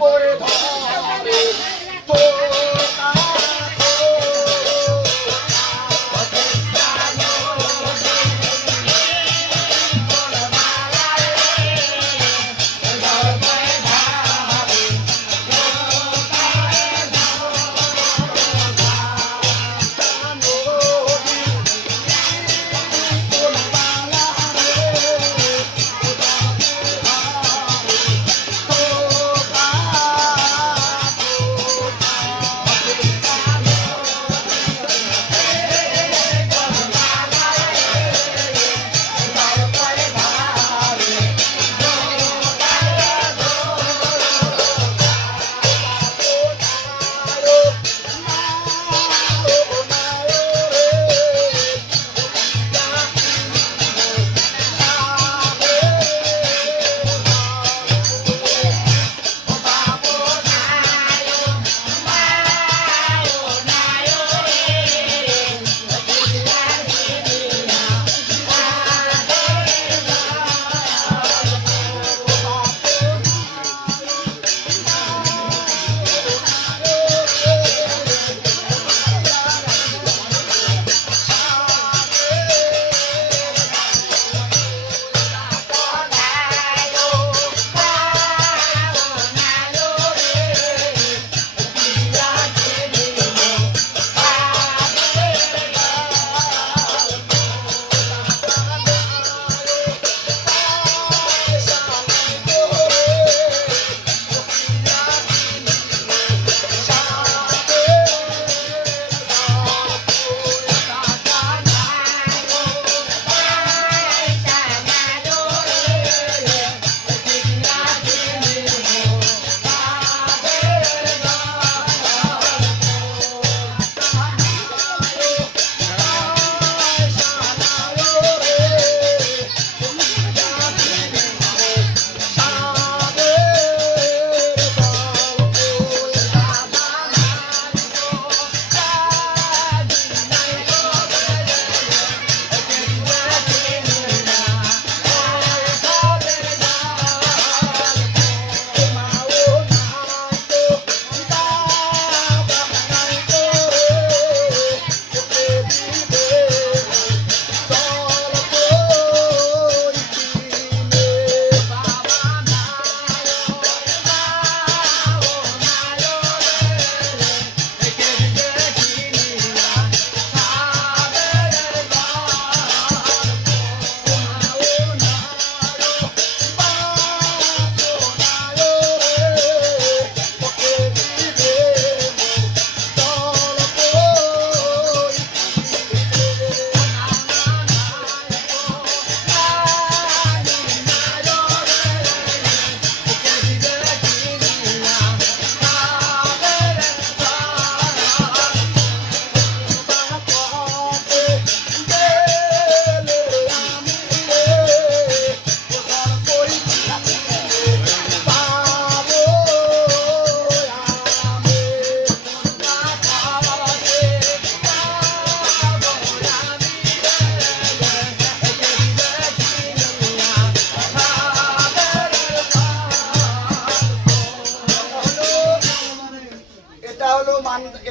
করে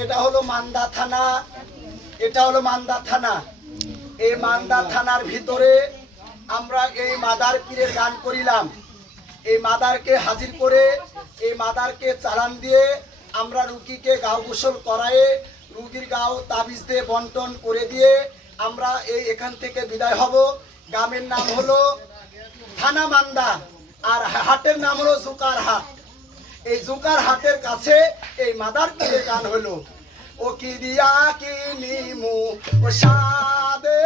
এটা হলো মান্দা থানা, এটা হলো মান্দা থানা। এই মান্দা থানার ভিতরে আমরা এই মাদার পীরের গান করিলাম। এই মাদারকে হাজির করে, এই মাদারকে চালান দিয়ে আমরা রুগীকে গাও গোসল করায়ে, রুগীর গাও তাবিজ দিয়ে বন্টন করে দিয়ে আমরা এই এখান থেকে বিদায় হব। গ্রামের নাম হলো থানা মান্দা, আর হাটের নাম হলো জুকার হাট এই জোকার হাতের কাছে এই মাদার পীরের গান হলো। ও কি দিয়া কি নিমু, ও সাদে